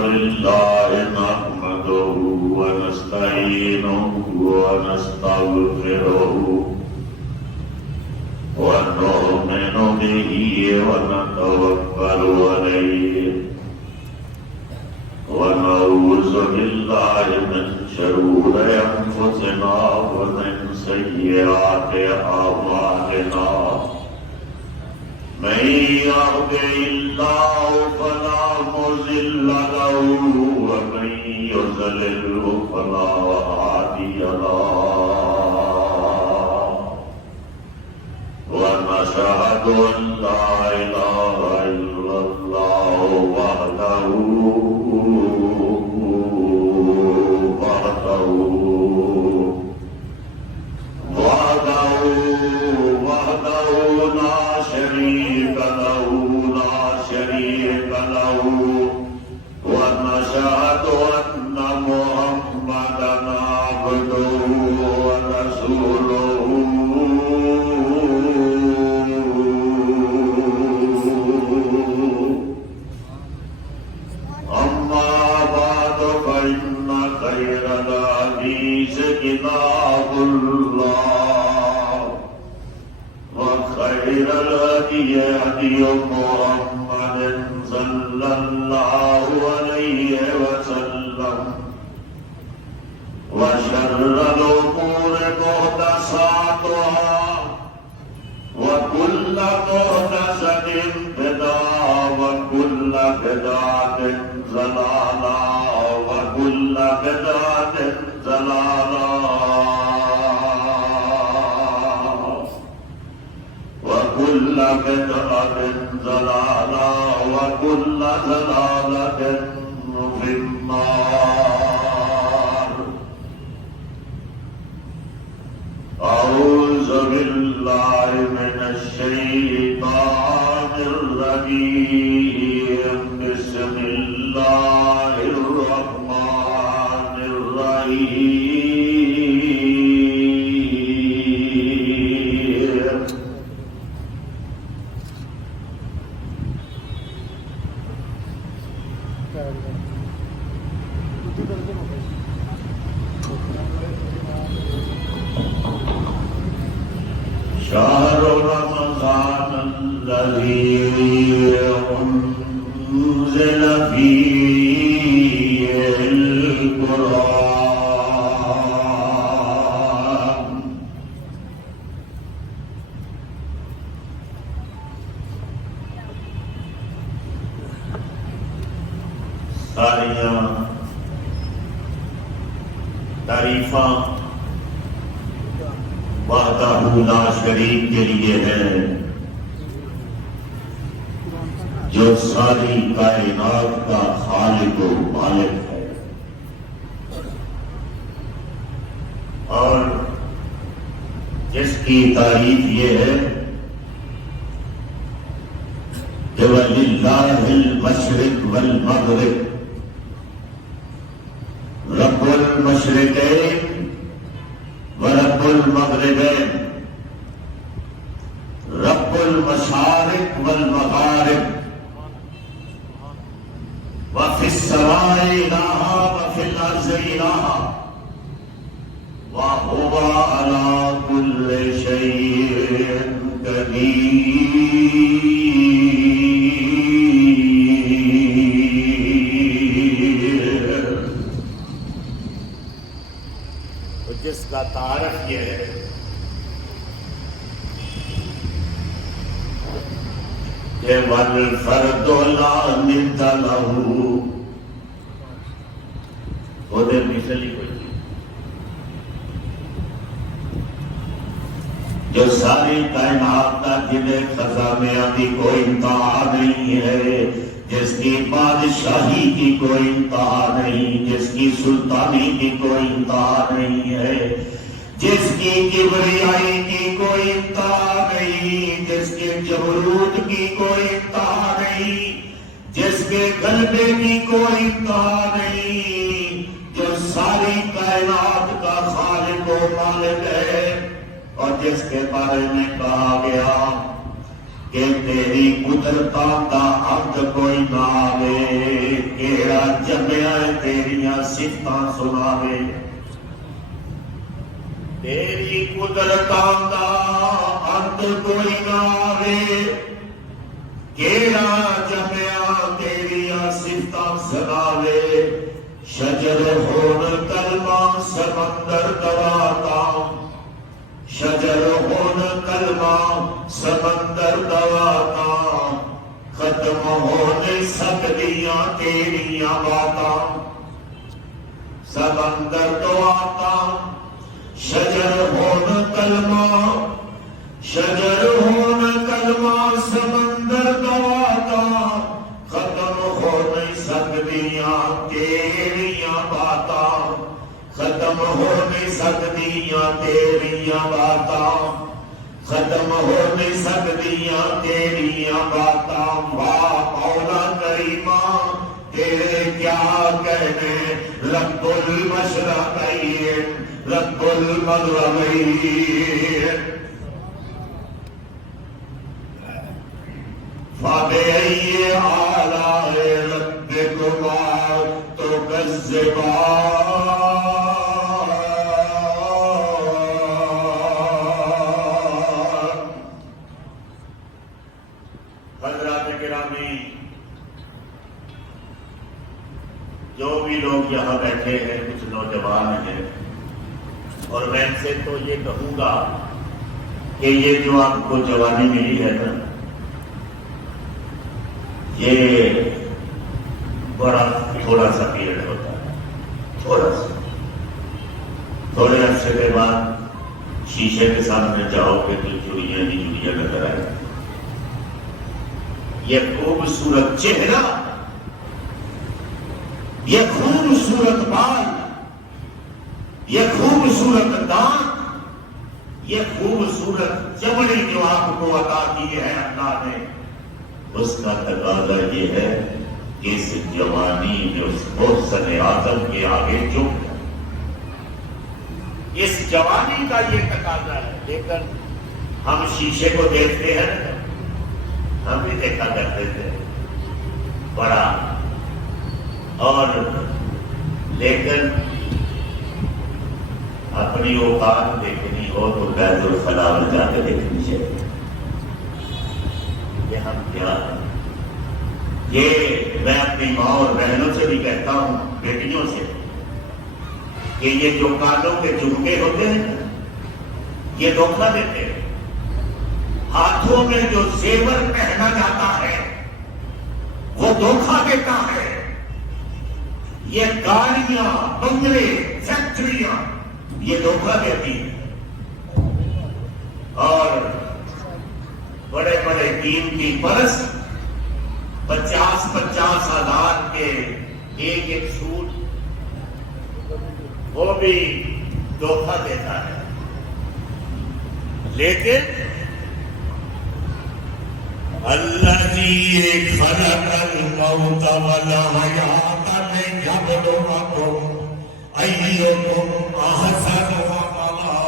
لله نحمده ونستعينه ونستغفره ونؤمن به ونتوكل عليه ونعوذ بالله من شرور أنفسنا ومن سيئات أعمالنا من يهده الله فلا مضل له ومن يضلل فلا هادي له ونشهد أن لا إله إلا الله وحده لا شريك له ونشهد أن محمدا عبده ورسوله أما بعد فإن خير الحديث كتاب الله وخير الهدي هدي محمد صلى الله عليه وسلم وشر الأمور محدثاتها وكل محدثة بدعة وكل بدعة ضلالة وكل بدعة ضلالة وكل بدعة ضلالة وكل ضلالة في النار. أعوذ بالله من الشيطان الرجيم. بسم الله الرحمن الرحيم. شهر رمضان الذي أنزل فيه القرآن ساریاں تعریفاں وحدہ لا شریک کے لیے ہے جو ساری کائنات کا خالق و مالک ہے، اور جس کی تعریف یہ ہے کہ وَلِلَّهِ الْمَشْرِقُ وَالْمَغْرِبُ رب المشرقین ورب المغربین رب المشارق والمغارب وفي السماء إله وفي الأرض إله وهو على كل شيء قدير. جس کا تعارف یہ ہے کہ وَالْفَرْدُ لَا نِدَّ لَهُ خود مثلی کوئی جو ساری کائنات کا جنہیں خزانے کی کوئی انتہا نہیں ہے، جس کی بادشاہی کی کوئی انتہا نہیں، جس کی سلطانی کی کوئی انتہا نہیں ہے، جس کی کبریائی کی کوئی انتہا نہیں، جس کے جبروت کی کوئی انتہا نہیں، جس کے غلبے کی کوئی انتہا نہیں، جو ساری کائنات کا خالق و مالک ہے، اور جس کے بارے میں کہا گیا کہ تیری قدرتاں دا حد کوئی نہ آوے، کیڑا جمیا ہے تیریاں صفتاں سناوے، تیری قدرتاں دا حد کوئی نہ آوے، کیڑا جمیا تیریاں صفتاں سناوے، شجر ہون کلمہ سمندر دواتا، شجر ہون کلمہ سمندر دواتا، ختم ہو نہیں سکدیاں تیریاں باتاں، سمندر دواتا شجر ہون کلمہ، شجر ہون کلمہ سمندر دواتا، ختم ہو نہیں سکدیاں تیریاں باتاں، ختم ہو نہیں سکدیاں تیریاں باتاں، ختم ہو نہیں سکدیاں تیریاں باتاں، واہ مولا کریمہ تیرے کیا کہنے، رب المشرقین رب المغربین، فبأي آلاء ربكما تكذبان۔ حضرات گرامی، جو بھی لوگ یہاں بیٹھے ہیں کچھ نوجوان ہیں، اور میں ان سے تو یہ کہوں گا کہ یہ جو آپ کو جوانی ملی ہے نا، یہ بڑا تھوڑا سا پیریڈ ہوتا ہے، تھوڑا سا، تھوڑے عرصے کے بعد شیشے کے سامنے جاؤ کہ تو چڑیاں ہی چڑیاں نظر آئے، یہ خوبصورت چہرہ، یہ خوبصورت بال، یہ خوبصورت دانت، یہ خوبصورت چمڑی جو آپ کو عطا کی ہے اللہ نے، اس کا تقاضا یہ ہے کہ اس جوانی میں اس حسن اعظم کے آگے جھک جائے، اس جوانی کا یہ تقاضا ہے۔ لیکن ہم شیشے کو دیکھتے ہیں، ہم بھی دیکھا کرتے تھے بڑا، اور لیکن اپنی اوقات دیکھنی ہو تو بیت الخلاء میں جا کے دیکھنی چاہیے کہ ہم کیا ہیں۔ یہ میں اپنی ماں اور بہنوں سے بھی کہتا ہوں، بیٹیوں سے، کہ یہ جو کانوں کے جھمکے ہوتے ہیں یہ دھوکہ دیتے ہیں، ہاتھوں میں جو زیور پہنا جاتا ہے وہ دھوکہ دیتا ہے، یہ گاڑیاں، بنگلے، فیکٹریاں یہ دھوکہ دیتی ہیں، اور بڑے بڑے قیمتی پرس 50-50 ہزار کے ایک ایک سوٹ، وہ بھی دھوکہ دیتا ہے۔ لیکن الذی خلق الموت والحیات لیبلوکم ایکم احسن عملا،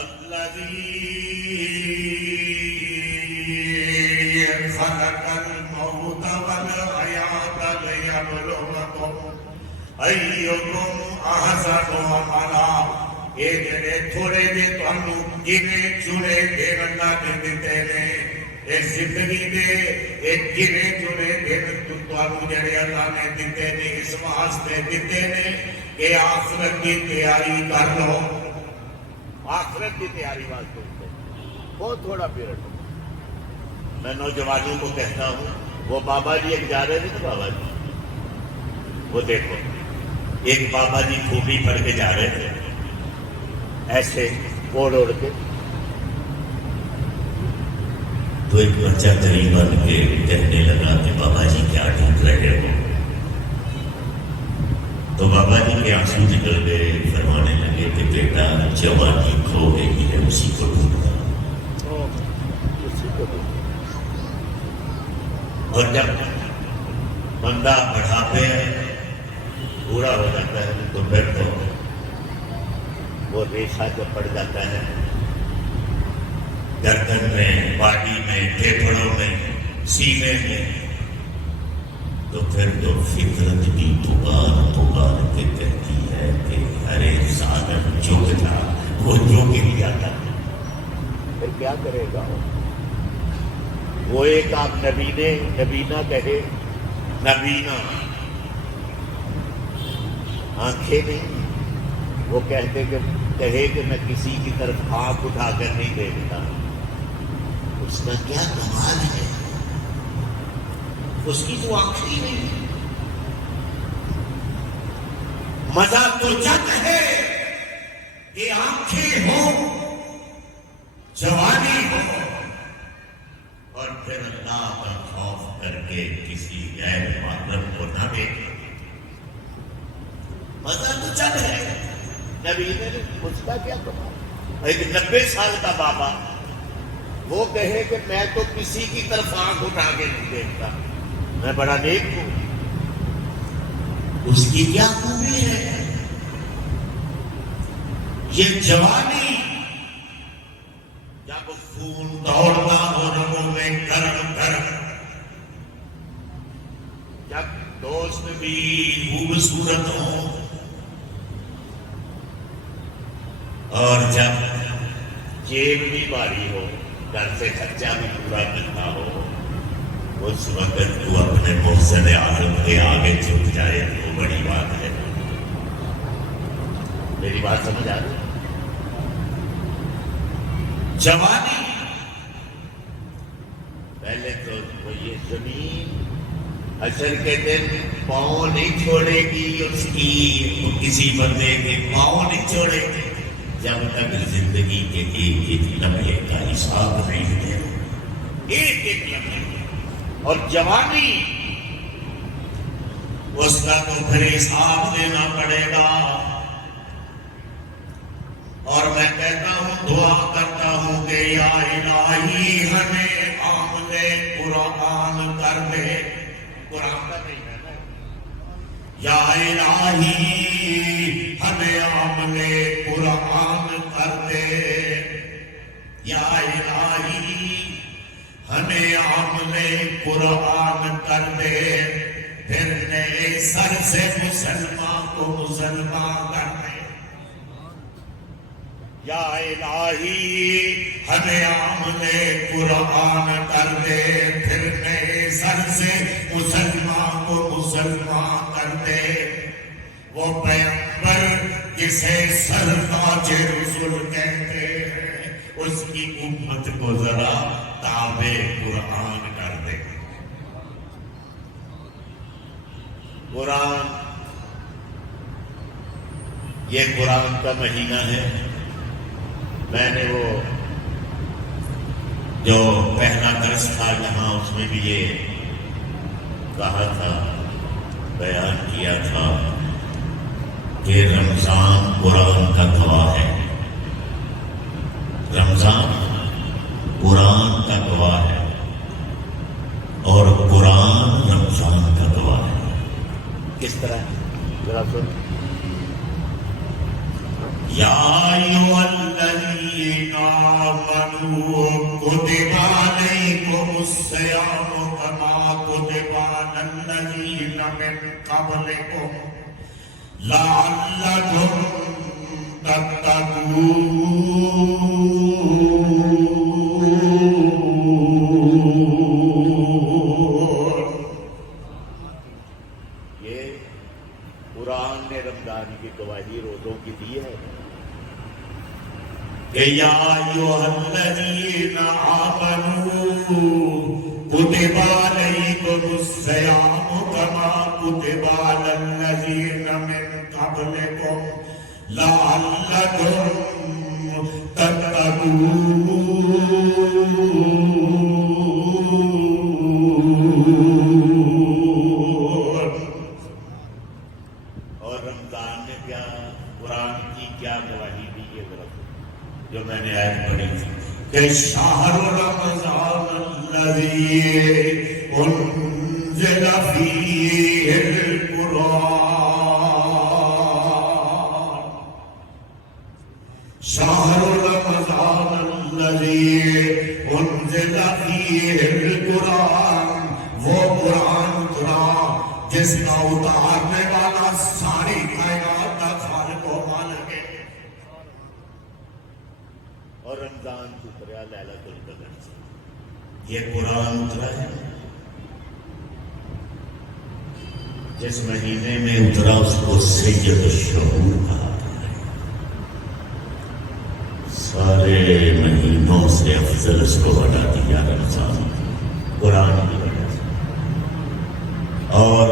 الذی خلق الموت والحیات لیبلوکم ایکم احسن عملا، یہ جڑے تھوڑے دے تانوں گنے چنے دن اللہ نے دتے نے، اس زندگی دے ایک گنے چنے دن تانوں جڑے اللہ نے دتے نے اس واسطے دتے نے کہ آخرت کی تیاری کر لو، آخرت کی تیاری واسطے بہت تھوڑا پیریڈ۔ میں نوجوانوں کو کہتا ہوں، وہ بابا جی ایک جا رہے تھے نا، بابا جی وہ دیکھو، ایک بابا جی خوبی پڑھ کے جا رہے تھے ایسے اوڑ اوڑ کے، تو ایک بچہ قریب بن کے کہنے لگا کہ بابا جی کیا ڈھونڈ رہے ہو؟ تو بابا جی کے آنسو نکل گئے، فرمانے لگے کہ بیٹا جوانی کھو گئی ہے، اسی کو ڈھونڈتا ہوں۔ اور جب بندہ بڑھاپے بوڑھا ہو جاتا ہے تو پھر تو وہ ریشہ جب پڑ جاتا ہے گردن میں، باڈی میں، پھیپھڑوں میں، سینے میں، تو پھر تو فطرت بھی پکار کے کہتی ہے کہ ارے ظالم جگ تھا وہ جو گر جاتا ہے، پھر کیا کرے گا وہ؟ ایک آپ نبینا کہے، نبینا آنکھیں نہیں، وہ کہے کہ میں کسی کی طرف آنکھ اٹھا کر نہیں دیکھتا، اس کا کیا کمال ہے؟ اس کی تو آنکھ ہی نہیں۔ مزہ تو جگ ہے کہ آنکھیں ہو، جوانی ہو، اور پھر اللہ کا خوف کر کے کسی غیر محرم کو نہ دیکھے۔ مزہ تو جگ ہے۔ نبی نے اس کا کیا کمال؟ ایک 90 سال کا بابا وہ کہے کہ میں تو کسی کی طرف آنکھ اٹھا کے نہیں دیکھتا، میں بڑا نیک ہوں۔ اس کی کیا خوبی ہے؟ یہ جوانی جب خون دوڑتا ہو رگوں میں گرم گرم، جب دوست بھی خوبصورت ہوں، اور جب جیب بھی بھاری ہو، گھر سے خرچہ بھی پورا کرنا ہو، اس وقت تو اپنے محسن عالم کے آگے جھک جائے تو بڑی بات ہے۔ میری بات سمجھ آ رہی؟ جوانی پہلے تو وہ یہ زمین حشر کے دن پاؤں نہیں چھوڑے گی، اس کی کسی بندے کے پاؤں نہیں چھوڑے گی جب تک زندگی کے ایک ایک لمحے کا حساب نہیں دے، ایک ایک لمحے۔ اور جوانی اس کا تو پھر حساب دینا پڑے گا۔ اور میں کہتا ہوں، دعا کرتا ہوں کہ یا الہی ہمیں عاملِ قرآن کر دے۔ قرآن کا نہیں ہے نا؟ یا الہی ہمیں عاملِ قرآن کر دے، یا الہی ہمیں عاملِ قرآن کر دے، پھر نئے سر سے مسلمان کو مسلمان کر دے۔ یا الہی ہمیں عاملِ قرآن کر دے، پھر نئے سر سے مسلمان کو مسلمان کر دے۔ وہ پیغمبر جسے سرتاج رسول کہتے ہیں، اس کی امت کو ذرا تابع قرآن کر دے۔ قرآن، یہ قرآن کا مہینہ ہے۔ میں نے وہ جو پہلا درس تھا یہاں، اس میں بھی یہ کہا تھا، بیان کیا تھا کہ رمضان قرآن کا گواہ ہے، رمضان قرآن کا گواہ ہے، اور قرآن رمضان کا گواہ ہے۔ کس طرح؟ ذرا سن۔ یا ایھا الذین آمنوا کتب علیکم الصیام کما کتب علی الذین من قبلکم لعلکم تتقون۔ یہ قرآن نے رمضان کی گواہی روزوں کی دی ہے کہ یا ایھا الذین آمنوا کتب علیکم الصیام کما کتب علی الذین من قبلکم لعلکم تتقون۔ اور رمضان نے کیا، قرآن کی کیا گواہی دی ہے؟ ذرا جو میں نے آیت پڑھی تھی کہ شہر رمضان الذی انزل فیہ القرآن، شہر رمضان الذی انزل فیہ القرآن، وہ قرآن اترا جس کا اتارنے والا ساری کائنات کا خالق و مالک ہے۔ اور رمضان کی اترا لیلۃ القدر سے، یہ قرآن اترا ہے جس مہینے میں اترا اس کو سید الشہور کہا ہے۔ سارے مہینوں سے افضل اس کو بنا دیا رمضان قرآن کی وجہ سے۔ اور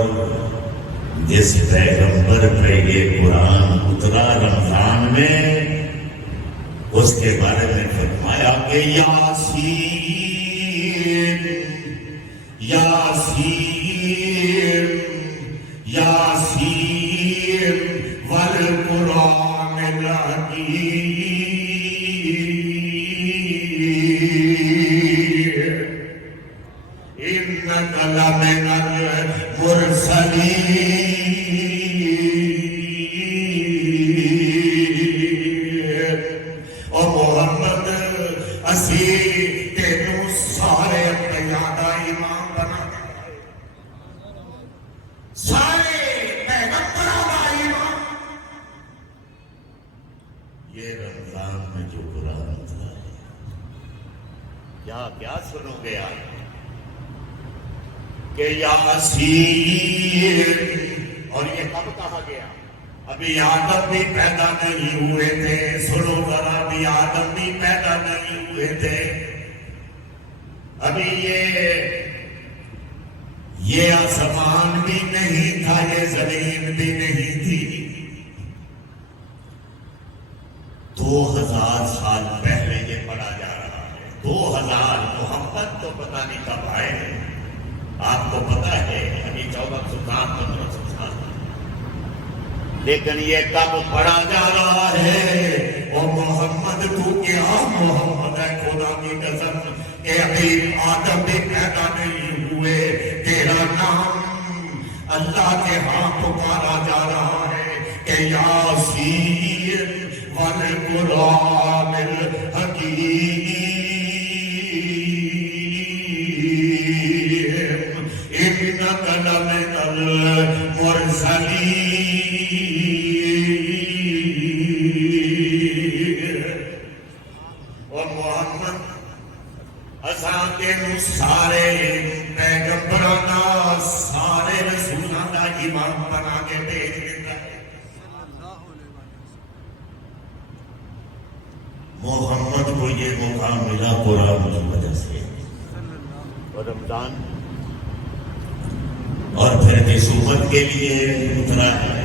جس پیغمبر پہ یہ قرآن اترا رمضان میں، اس کے بارے میں فرمایا کہ یاسین یاسین یاسین والقرآن الحکیم انک لمن المرسلین۔ اور محمد اسی تینوں سارے انبیاء دا امام بنا دیا، سارے پیغمبروں کا امام۔ یہ رمضان میں جو قرآن اترا ہے، کیا سنو گے آج کہ یاسین، اور یہ کب کہا گیا؟ ابھی آدم بھی پیدا نہیں ہوئے تھے، سنو ذرا، ابھی آدم بھی پیدا نہیں ہوئے تھے، ابھی یہ آسمان بھی نہیں تھا، یہ زمین بھی نہیں تھی۔ 2000 سال پہلے یہ پڑھا جا رہا ہے، 2000۔ محمد تو پتہ نہیں کب آئے ہیں، آپ کو پتا ہے ابھی 1400 سال 1500 سال، لیکن یہ کب پڑھا جا رہا ہے؟ اور محمد تو کیا محمد ہے، خدا کی قسم کہ ابھی آدم بھی پیدا نہیں ہوئے، تیرا نام اللہ کے ہاں پکارا جا رہا ہے کہ یاسین والقرآن الحکیم انک لمن المرسلین۔ اور محمد اساں تینوں سارے پیغمبراں سارے رسولاں دا امام بنا کے بھیج دیتا ہے۔ محمد کو یہ مقام ملا قرآن کی وجہ سے، اور رمضان اور پھر جس امت کے لیے اترا ہے،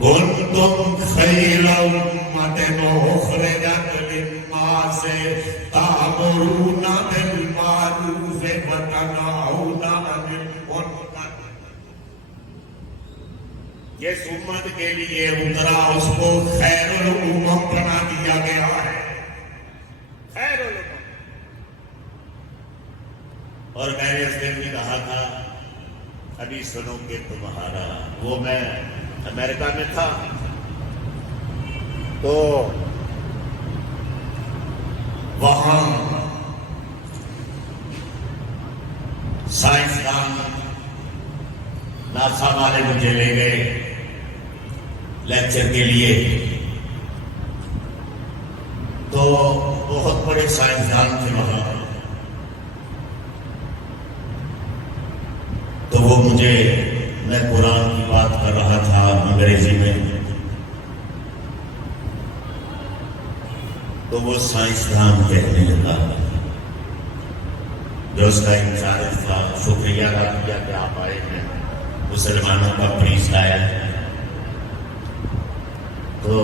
کنتم خیر امت اخرجت للناس تأمرون بالمعروف وتنہون عن المنکر۔ جس امت کے لیے اترا اس کو خیر الامم بنا دیا گیا ہے، خیر الامم۔ اور میں نے اس دن بھی کہا تھا، ابھی سنو کہ تمہارا، وہ میں امریکہ میں تھا تو وہاں سائنسدان ناسا والے مجھے لے گئے لیکچر کے لیے، تو بہت بڑے سائنسدان تھے وہاں، تو وہ مجھے، میں قرآن کی بات کر رہا تھا انگریزی میں، تو وہ سائنسدان کہنے لگا، جو اس کا انچارج تھا، شکریہ ادا کیا کہ آپ آئے ہیں، مسلمانوں کا پریس آیا ہے، تو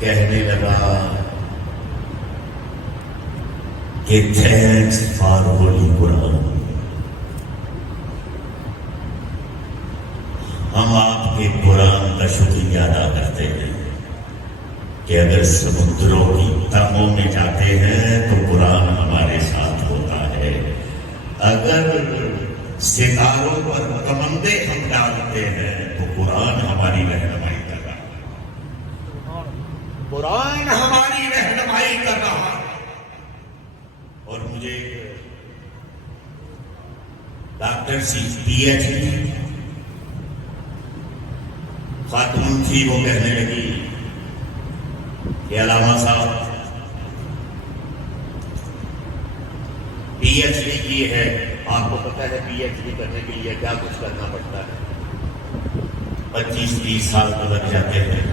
کہنے لگا کہ تھینکس فار ہولی قرآن، ہم آپ کے قرآن کا شکریہ ادا کرتے ہیں کہ اگر سمندروں کی تہوں میں جاتے ہیں تو قرآن ہمارے ساتھ ہوتا ہے، اگر ستاروں پر کمندے ہم ڈالتے ہیں تو قرآن ہماری رہنمائی کر رہا ہے۔ قرآن ہماری رہنمائی کر رہا ہے. اور مجھے ڈاکٹر سی PhD خاتون تھی، وہ کہنے لگی کہ علامہ صاحب PhD کی ہے، آپ کو پتہ ہے PhD کرنے کے لیے کیا کچھ کرنا پڑتا ہے؟ 25-30 سال تو لگ جاتے ہیں،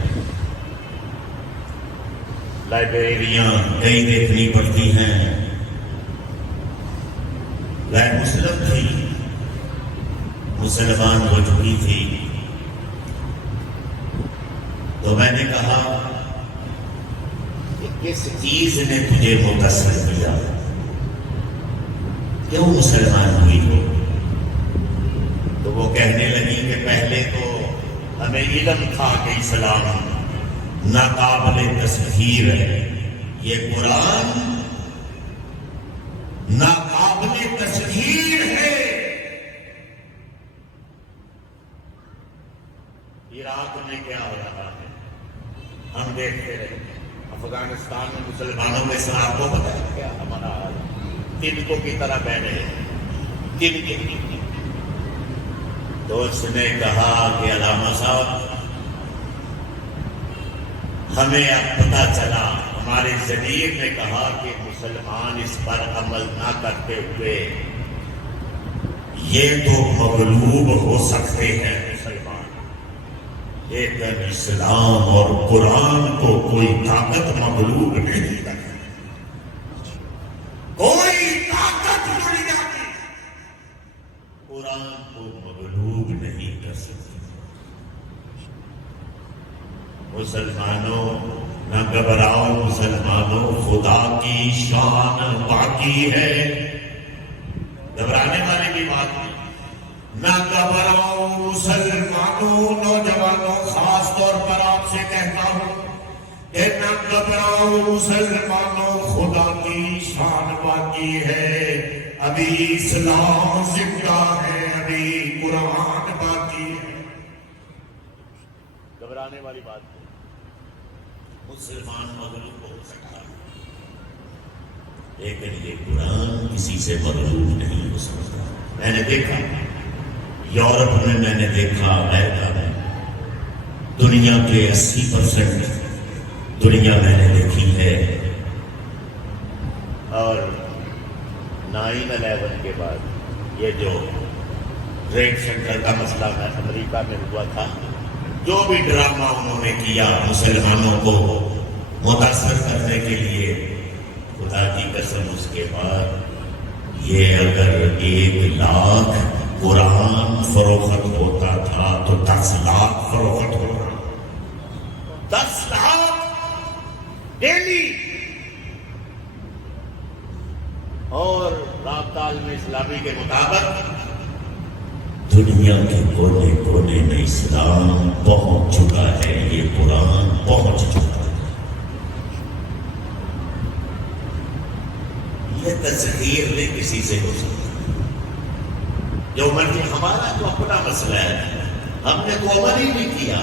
لائبریریاں کئی دیکھنی پڑتی ہیں. غیر مسلم تھی، مسلمان ہو چکی تھی. تو میں نے کہا کہ کس چیز نے تجھے متاثر کیا، کیوں مسلمان ہوئی ہو؟ تو وہ کہنے لگی کہ پہلے تو ہمیں علم تھا کہ اسلام ناقابل تسخیر ہے، یہ قرآن ناقابل تسخیر ہے. عراق میں کیا ہو رہا ہے ہم دیکھتے رہے ہیں. افغانستان میں مسلمانوں کے ساتھ کو پتہ ہے کیا ہمارا حال ہے؟ تنکوں کی طرح بہ رہے ہیں. تو اس نے کہا کہ علامہ صاحب ہمیں اب پتہ چلا، ہمارے ضمیر نے کہا کہ مسلمان اس پر عمل نہ کرتے ہوئے یہ تو مغلوب ہو سکتے ہیں مسلمان، لیکن اسلام اور قرآن کو کوئی طاقت مغلوب نہیں کرتی، کوئی طاقت دنیا کی قرآن کو مغلوب نہیں کر سکتی. مسلمانوں نہ گھبراؤ، مسلمانوں خدا کی شان باقی ہے، گھبرانے والی بھی بات نہیں. نہ گھبراؤ مسلمانوں، نوجوانوں خاص طور پر آپ سے کہتا ہوں کہ نہ گھبراؤ مسلمانوں، خدا کی شان باقی ہے، ابھی اسلام زندہ ہے، ابھی قرآن باقی ہے. گھبرانے والی بات نہیں. مسلمان مغلوب ہو سکتا ہے لیکن یہ قرآن کسی سے مغلوب نہیں ہو سکتا. میں نے دیکھا یورپ میں نے دیکھا امریکہ میں، دنیا کے 80% دنیا میں نے دیکھی ہے. اور 9/11 کے بعد یہ جو ٹریڈ سینٹر کا مسئلہ میں امریکہ میں ہوا تھا، جو بھی ڈرامہ انہوں نے کیا مسلمانوں کو متاثر کرنے کے لیے، خدا کی قسم اس کے بعد یہ اگر 1 لاکھ قرآن فروخت ہوتا تھا تو 10 لاکھ فروخت ہوتا، 10 لاکھ ڈیلی. اور رابطہ عالم اسلامی کے مطابق دنیا کے کونے کونے میں اسلام پہنچ چکا ہے، یہ قرآن پہنچ چکا ہے. یہ تسخیر نہیں کسی سے ہو سکتا. جو مرضی، ہمارا تو اپنا مسئلہ ہے، ہم نے تو عمل ہی نہیں کیا.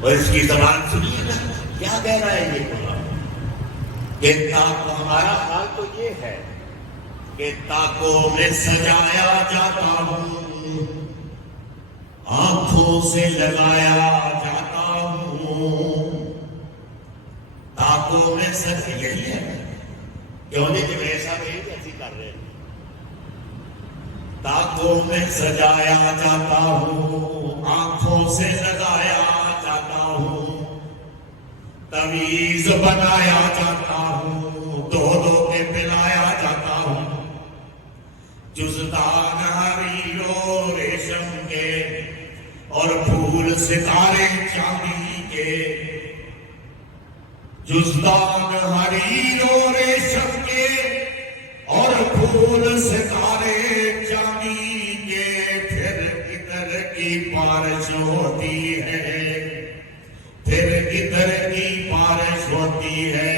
اور اس کی زبان سنیے نا کیا کہہ رہا ہے یہ قرآن کہ ہمارا حال تو یہ ہے کہ تاکوں میں سجایا جاتا ہوں، آنکھوں سے لگایا جاتا ہوں. تاکوں میں سج یہی ہے، کیوں نہیں کہ ایسا نہیں ایسی کر رہے ہیں. تاکوں میں سجایا جاتا ہوں، آنکھوں سے لگایا جاتا ہوں، تمیز بنایا جاتا ہوں، دو کے پلایا جاتا ہوں. جزدان حریر ریشم کے اور پھول ستارے چاندی کے، جزدان حریر ریشم کے اور پھول ستارے چاندی کے. پھر ادھر کی بارش ہوتی ہے، پھر ادھر کی بارش ہوتی ہے،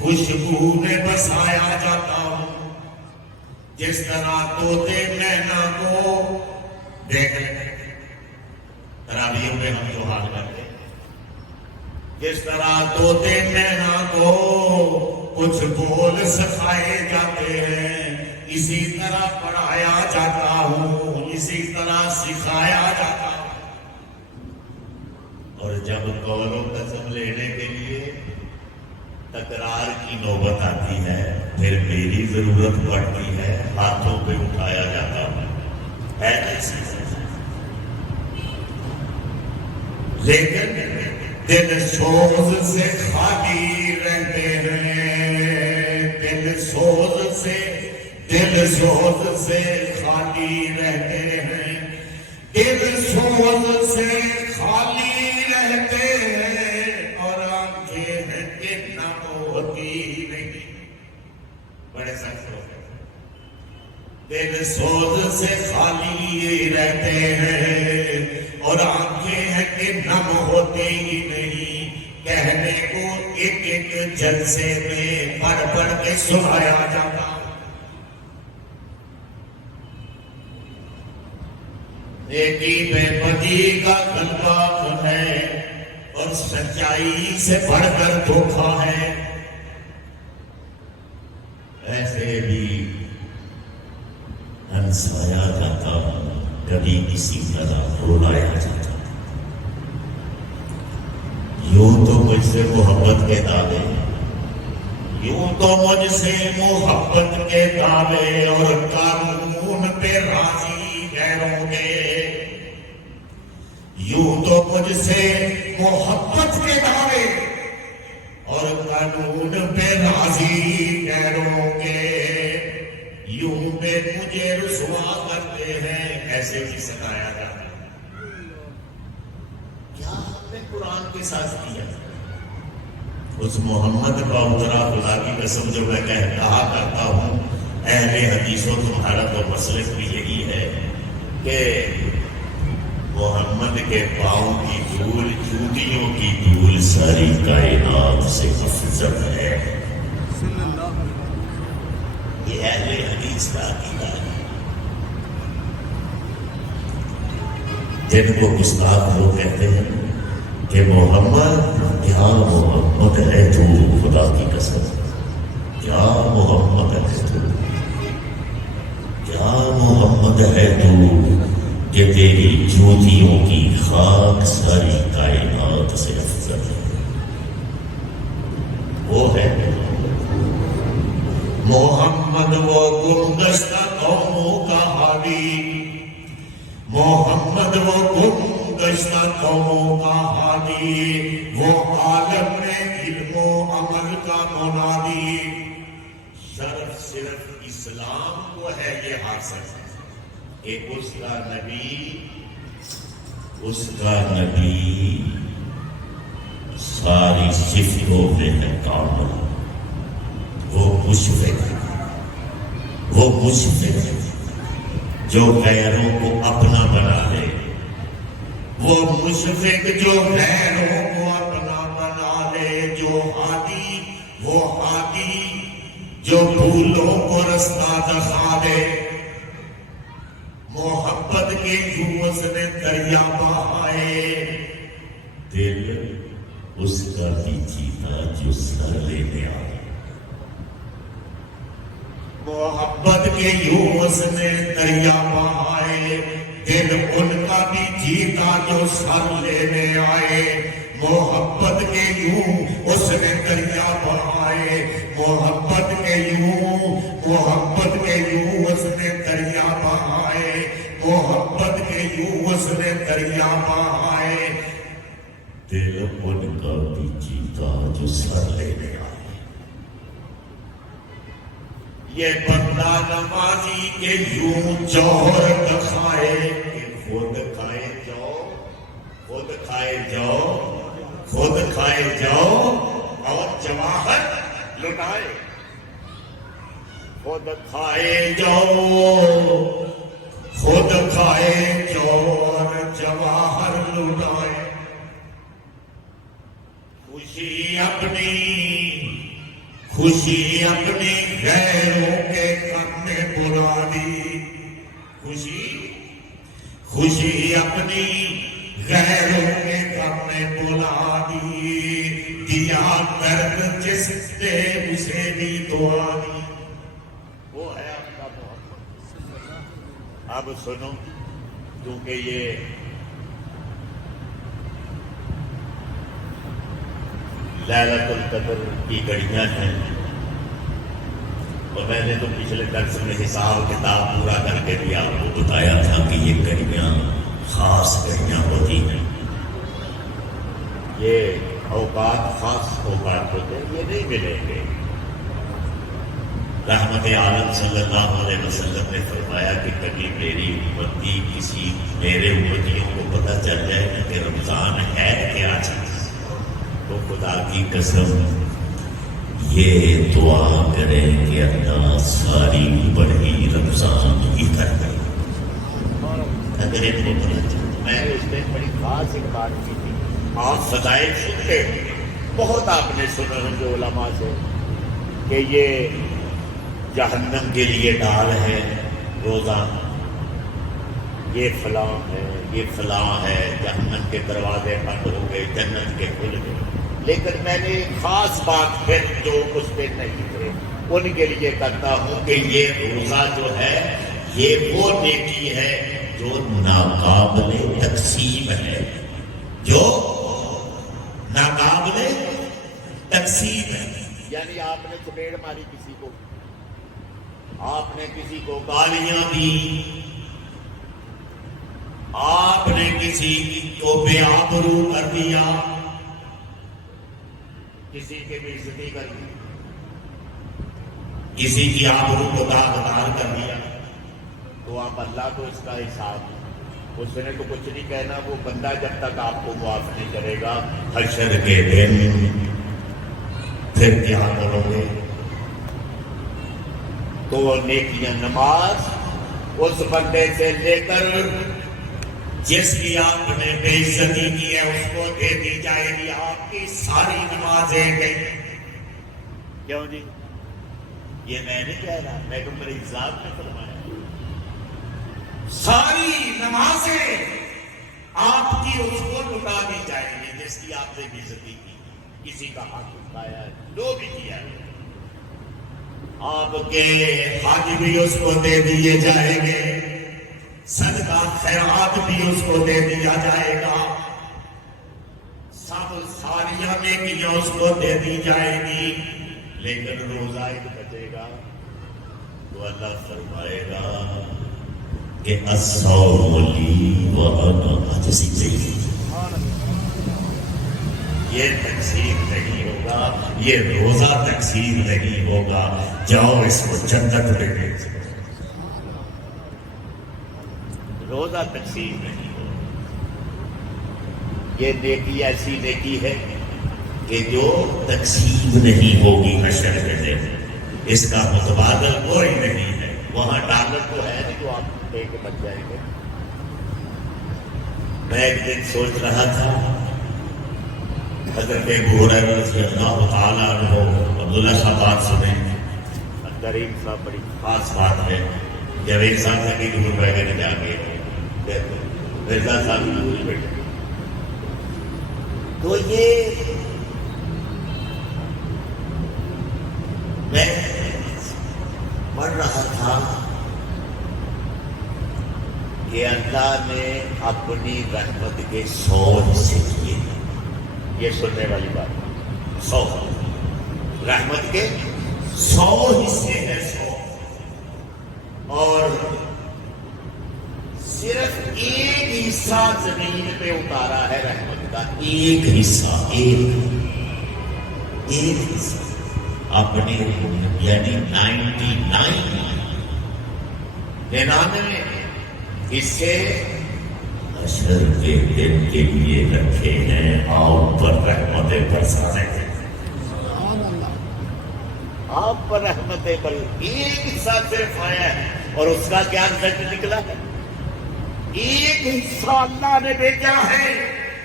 خوشبو میں بسایا جاتا ہوں. جس طرح طوطے مینا کو دیکھ تراویحوں میں ہم جو حال کرتے ہیں، جس طرح طوطے مینا کو کچھ بول سکھائے جاتے ہیں، اسی طرح پڑھایا جاتا ہوں، اسی طرح سکھایا جاتا ہوں۔ اور جب قول و قسم لینے کے لیے تکرار کی نوبت آتی ہے، پھر میری ضرورت پڑتی ہے، ہاتھوں پہ اٹھایا جاتا ہے ایسی۔ لیکن دل سوز سے خالی رہتے ہیں، دل سوز سے خالی رہتے ہیں، دل سوز سے خالی رہتے ہیں، اور آنکھیں ہیں کہ نم ہوتی ہی نہیں۔ بڑے سخت ہو گئے۔ دل سوز سے خالی رہتے ہیں اور آنکھیں ہیں کہ نم ہوتے ہی نہیں، کہنے کو ایک ایک جلسے میں پڑھ پڑھ کے سنایا جاتا۔ نیکی بے بدی کا غلبہ ہے اور سچائی سے بڑھ کر دھوکا ہے، ایسے بھی ہنسایا جاتا، کبھی کسی طرح رلایا جاتا۔ یوں تو مجھ سے محبت کے دعوے، یوں تو مجھ سے محبت کے دعوے اور قانون پہ راضی غیروں کے، یوں تو مجھ سے محبت کے دعوے اور قانون پہ راضی غیروں کے، یوں پہ مجھے رسوا کرتے ہیں، ایسے بھی ستایا جاتا ہے۔ کیا ہم نے قرآن کے ساتھ کیا؟ اس محمد کا اترا خدا کی قسم جو میں کہا کرتا ہوں، اہل حدیثوں تمہارا تو مسلک بھی یہی ہے کہ محمد کے پاؤں کی دھول، جوتیوں کی دھول ساری کائنات سے افضل ہے۔ یہ اہل حدیث کا عقیدہ ہے۔ جن کو گستاخ لوگ کہتے ہیں کہ محمد، کیا محمد ہے تو، خدا کی قسم کیا محمد ہے تو، کیا محمد ہے تو کہ تیری جوتیوں کی خاک ساری کائنات سے افضل ہے۔ وہ ہے محمد، وہ گمگشتہ قوموں کا ہادی، محمد وہ گمگشتہ قوموں کا ہادی، وہ عالم میں علم و عمل کا منادی۔ صرف اسلام کو ہے یہ حاصل کہ اس کا نبی ساری صفتوں میں ہے کامل، وہ مشفق جو غیروں کو اپنا بنا لے، وہ مشفق جو غیروں کو اپنا بنا لے، جو ہادی وہ ہادی جو بھولوں کو رستہ دکھا دے۔ محبت کے جوش نے دریا بہائے، دل اس کا بھی جیتا جو سر لینے آئے۔ محبت کے جوش نے دریا بہائے، دل ان کا بھی جیتا جو سر لینے آئے۔ محبت کے یوں اس نے دریا بہائے، محبت کے یوں اس نے دریا بہائے، محبت کے یوں اس نے دریا بہائے۔ دل ان کا بھی جیتا جو سر لینے آئے۔ یہ بندہ نمازی کے یوں جوہر دکھائے کہ خود کھائے جاؤ، خود کھائے جاؤ، خود کھائے جاؤ اور جواہر لٹائے۔ خود کھائے جاؤ، خود کھائے جاؤ اور جواہر لٹائے۔ خوشی اپنی غیروں کے غم میں بلا دی، خوشی اپنی غیروں کے غم میں بلا دی۔ درد جس سے اسے بھی دعا دی، وہ ہے آپ کا محمد۔ اب سنو، کیونکہ یہ لیلۃ القدر کی گھڑیاں ہیں، اور میں نے تو پچھلے درس میں حساب کتاب پورا کر کے بھی آپ کو بتایا تھا کہ یہ گھڑیاں خاص گھڑیاں ہوتی ہیں، یہ اوقات خاص اوقات ہوتے ہیں، یہ نہیں ملیں گے۔ رحمت عالم صلی اللہ علیہ وسلم نے فرمایا کہ کبھی میری امتی کسی میرے امتیوں کو پتہ چل جائے گا کہ رمضان ہے کیا چیز، تو خدا کی قسم یہ دعا کریں کہ اللہ ساری بڑی رمضان ہی کر دے۔ اگر ان کو پتہ چلتا، میں نے اس میں بڑی خاص ایک بات کی تھی، آپ فضائل سنتے بہت، آپ نے سنا ہے جو علماء سے کہ یہ جہنم کے لیے ڈال ہے روزہ، یہ فلاں ہے، یہ فلاں ہے، جہنم کے دروازے بند ہو گئے، جنت کے کھل گئے۔ لیکن میں نے ایک خاص بات پھر جو اس پہ نہیں تھے ان کے لیے کرتا ہوں کہ یہ روزہ جو ہے یہ وہ نیکی ہے جو ناقابل تقسیم ہے، جو ناقابل تقسیم ہے۔ یعنی آپ نے چپیڑ ماری کسی کو، آپ نے کسی کو گالیاں دی، آپ نے کسی کو بے آبرو کر دیا، کسی کی بے عزتی کر دی، کسی کی آبرو کو داغدار کر دیا، تو آپ اللہ کو اس کا حساب، اس نے تو کچھ نہیں کہنا، وہ بندہ جب تک آپ کو معاف نہیں کرے گا حشر کے دن پھر کیا کرو گے؟ تو نیکیاں، نماز اس بندے سے لے کر جس کی آپ نے بے عزتی کی ہے اس کو دے دی جائے گی، آپ کی ساری نمازیں گئی۔ کیوں جی؟ یہ میں نے کہہ رہا، پیغمبر اسلام نے فرمایا ساری نمازیں آپ کی اس کو لٹا دی جائیں گی جس کی آپ نے بے عزتی کی، کسی کا حق اٹھایا ہے، جو بھی کیا ہے، آپ کے حج بھی اس کو دے دیے جائیں گے، صدقہ خیرات بھی اس کو دے دیا جائے گا، سب ساریاں نیکیاں اس کو دے دی جائے گی، لیکن روزہ ایک بچے گا تو اللہ فرمائے گا کہ الصوم لی وانا اجزی بہ۔ یہ تقسیم نہیں ہوگا، یہ روزہ تقسیم نہیں ہوگا، جاؤ اس کو جنت میں بھیج دو۔ روزہ تقسیم نہیں ہوگا، یہ نیکی ایسی نیکی ہے کہ جو تقسیم نہیں ہوگی حشر کے دن، اس کا متبادل کوئی نہیں ہے، وہاں ڈالر تو ہے نہیں جو آپ لے کے بچ جائیں گے۔ میں ایک دن سوچ رہا تھا حضرت ابو ہریرہ رضی اللہ تعالیٰ عنہ، عبداللہ صاحب بات سنیں، کریم صاحب بڑی خاص بات ہے، جب ایک سال تک ہی دور وغیرہ جا کے مرزا صاحب دور بیٹھے تو یہ میں پڑھ رہا تھا کہ اللہ نے اپنی رحمت کے 100 حصے کیے، یہ سننے والی بات، 100 رحمت کے 100 حصے ہیں، 100، اور صرف ایک حصہ زمین پہ اتارا ہے رحمت کا، ایک حصہ، ایک حصہ اپنے، یعنی 99 حصے حشر کے دن کے لیے رکھے ہیں، آپ پر رحمتیں برسانے ہیں، آپ پر رحمتیں بل، ایک حصہ صرف آیا ہے، اور اس کا کیا رزلٹ نکلا ہے؟ ایک حصہ اللہ نے بھیجا ہے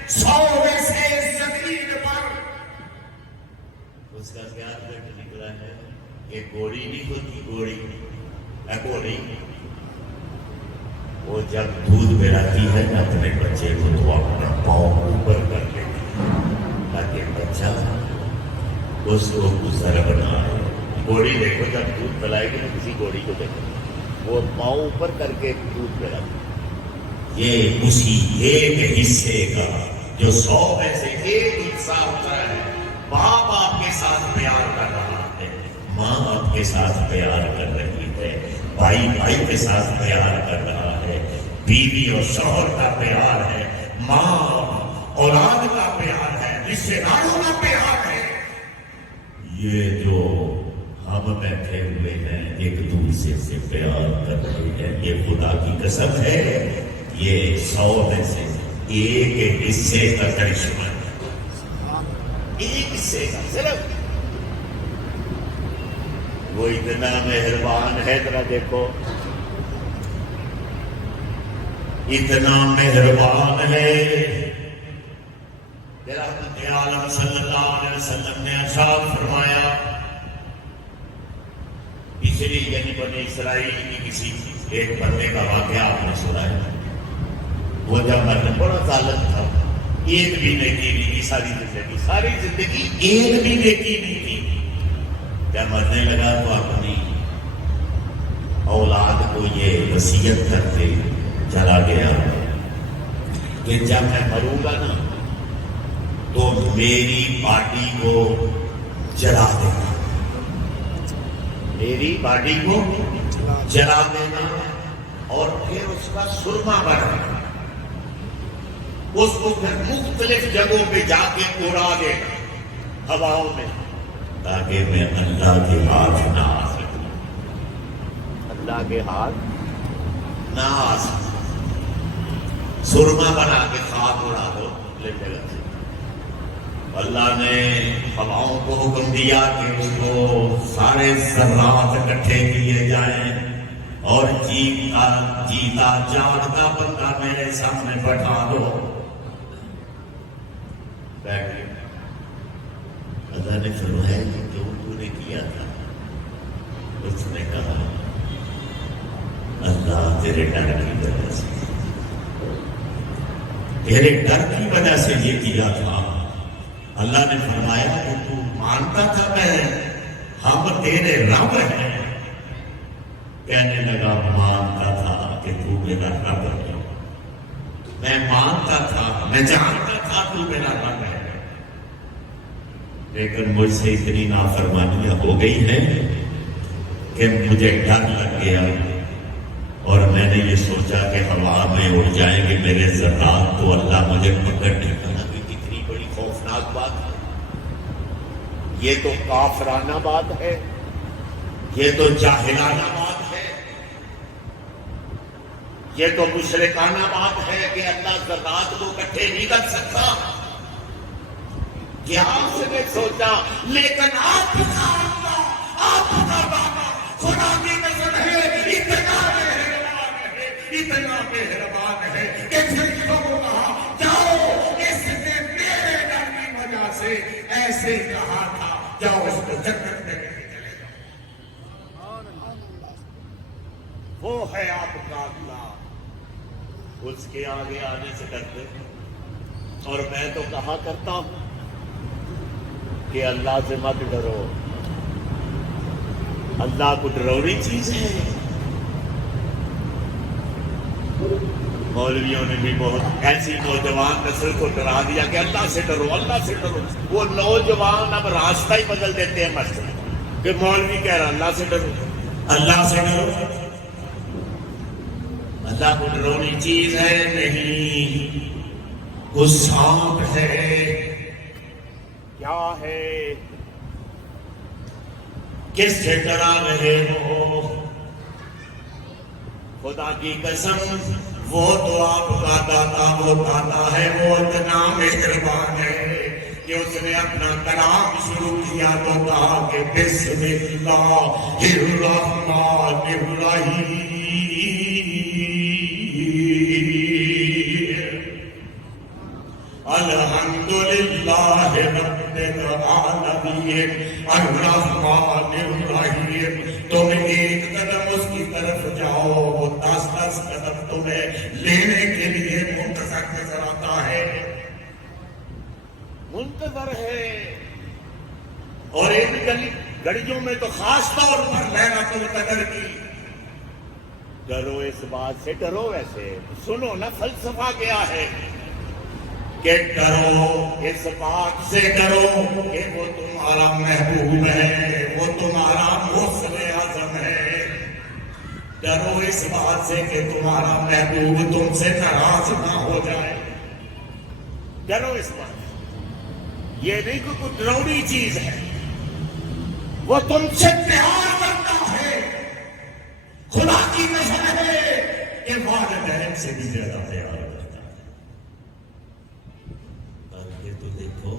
100 میں سے زمین پر، اس کا کیا رزلٹ نکلا ہے؟ کہ گوڑی نہیں ہوتی، گوڑی وہ جب دودھ پلاتی ہے نا اپنے بچے کو تو اپنا پاؤں اوپر کر لیتی تاکہ بچہ اس کو گزر بنائے. گھوڑی دیکھو جب دودھ پلائے گی نا، کسی گھوڑی کو دیکھو وہ پاؤں اوپر کر کے دودھ پلاتی. یہ اسی ایک حصے کا جو 100 میں سے ایک حصہ ہوتا ہے. باپ آپ کے ساتھ پیار کر رہا ہے، ماں آپ کے ساتھ پیار کر رہی ہے، بھائی بھائی کے ساتھ پیار کر رہا ہے، بیوی اور شوہر کا پیار ہے، ماں اولاد کا پیار ہے، رشتے داروں کا پیار ہے. یہ جو ہم بیٹھے ہوئے ہیں ایک دوسرے سے پیار کر رہے ہیں، یہ خدا کی قسم ہے، یہ 100 میں سے ایک حصے کا کرشمہ ہے. ایک حصے کا صرف. وہ اتنا مہربان ہے، ذرا دیکھو اتنا مہربان ہے. رحمت عالم صلی اللہ علیہ وسلم نے ارشاد فرمایا، پچھلی یعنی بنی اسرائیل کی کسی ایک بندے کا واقعہ آپ نے سنا ہے. وہ جب مرنے بڑا ظالم تھا، ایک بھی نیکی نہیں کی ساری زندگی ایک بھی نیکی نہیں کی. جب مرنے لگا تو اپنی اولاد کو یہ وصیت کرتے چلا گیا کہ جب میں مروں گا نا تو میری باڈی کو جلا دینا، میری باڈی کو جلا دینا، اور پھر اس کا سرما بنانا، اس کو پھر مختلف جگہوں پہ جا کے اڑا دینا ہواؤں میں، تاکہ میں اللہ کے ہاتھ نہ آ سکوں، اللہ کے ہاتھ نہ آ سکوں. سرما بنا کے خاک اڑا دو لیتے لگتے. اللہ نے ہواؤں کو حکم دیا کہ اس کو سارے ذرات اکٹھے کیے جائیں اور جیتا جاگتا بندہ میرے سامنے بٹھا دو. بیٹھ گیا. اللہ نے فرمایا کہ کیوں تو نے کیا تھا؟ اس نے کہا اللہ تیرے ڈر کی وجہ سے، تیرے ڈر کی وجہ سے یہ کیا تھا. اللہ نے فرمایا کہ تو مانتا تھا میں ہم تیرے رب ہیں. کہنے لگا مانتا تھا کہ تو میرا رب ہے، میں مانتا تھا، میں جانتا تھا تو میرا رب ہے، لیکن مجھ سے اتنی نافرمانیاں ہو گئی ہیں کہ مجھے ڈر لگ گیا اور میں نے یہ سوچا کہ ہوا میں اڑ جائیں گے میرے ذرات تو اللہ مجھے پکڑ نہیں کرنا. کتنی بڑی خوفناک بات ہے. یہ تو کافرانہ بات ہے، یہ تو جاہلانہ بات ہے، یہ تو مشرکانہ بات ہے کہ اللہ ذرات کو اکٹھے نہیں کر سکتا. کیا اس نے سوچا؟ لیکن آپ کا اللہ، آپ کا بابا خدا کی نظر ہے اتنا مہربان ہے، اتنا مہربان ہے کہ پھر کو کہا جاؤ، اس نے میرے ڈر کی وجہ سے ایسے کہا تھا، جاؤ اس کو جنت میں لے کے چلے جاؤ. وہ ہے آپ کا اللہ، اس کے آگے آنے سے ڈرتے. اور میں تو کہا کرتا ہوں کہ اللہ سے مت ڈرو، اللہ کو ڈراؤنی چیز ہے. مولویوں نے بھی بہت ایسی نوجوان نسل کو ڈرا دیا کہ اللہ سے ڈرو، اللہ سے ڈرو. وہ نوجوان اب راستہ ہی بدل دیتے ہیں مسجد کہ مولوی کہہ رہا اللہ سے ڈرو، اللہ سے ڈرو. اللہ کو ڈراؤنی چیز ہے نہیں، وہ سانپ ہے. کیا ہے؟ کس سے ڈرا رہے ہو؟ خدا کی قسم وہ تو آپ کا داتا، وہ داتا ہے، وہ اتنا مہربان ہے کہ اس نے اپنا کلام شروع کیا تو کہا کہ بسم اللہ الرحمن الرحیم. الحمدللہ رب العالمین الرحمن الرحیم. تم ایک قدم اس کی طرف جاؤ، وہ 10 قدم تمہیں لینے کے لیے منتظر نظر آتا ہے، منتظر ہے. اور ان گھڑیوں میں تو خاص طور پر ليلۃ القدر کی ڈرو اس بات سے. ڈرو ویسے سنو نا فلسفہ کیا ہے کہ ڈرو اس بات سے ڈرو کہ وہ تمہارا محبوب ہے, وہ تمہارا غوث اعظم ہے. ڈرو اس بات سے کہ تمہارا محبوب تم سے ناراض نہ ہو جائے. ڈرو اس بات سے. یہ نہیں کہ کوئی ڈراؤنی چیز ہے, وہ تم سے پیار کرتا ہے. خدا کی قسم ہے کہ والدین سے بھی زیادہ پیار کرتا ہے. کر کے تو دیکھو,